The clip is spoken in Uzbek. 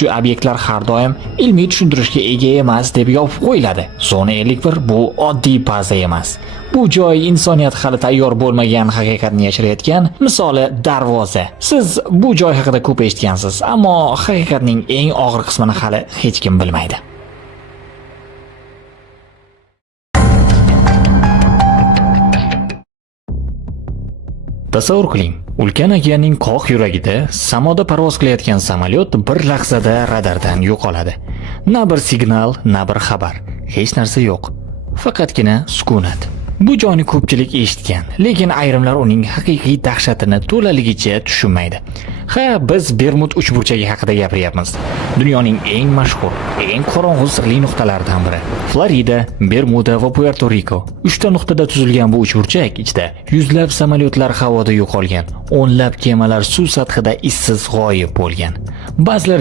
Shu obyektlar har doim ilmiy tushuntirishga ega emas deb yopib qo'yiladi. Zona 51 bu oddiy baza emas. Bu joy insoniyat hali tayyor bo'lmagan haqiqatni yashirayotgan misoli darvoza. Siz bu joy haqida ko'p eshitgansiz, ammo haqiqatning eng og'ir qismini hali hech kim bilmaydi. Tasavvur qiling, ulkan okeanning qoq yuragida samoda parvoz qilayotgan samolyot bir lahzada radardan yo'qoladi. Na bir signal, na bir xabar, hech narsa yo'q. Faqatgina sukunat. Bu joyni ko'pchilik eshitgan, lekin ayrimlar uning haqiqiy dahshatini to'laligicha tushunmaydi. Ha, biz Bermud uchburchagi haqida gapiryapmiz. Dunyoning eng mashhur, eng qorong'u sirli nuqtalaridan biri. Florida, Bermuda va Puerto Rico. 3 ta nuqtada tuzilgan bu uchburchak ichida yuzlab samolyotlar havoda yo'qolgan, o'nlab kemalar suv sathida izsiz g'oyib bo'lgan. Ba'zilar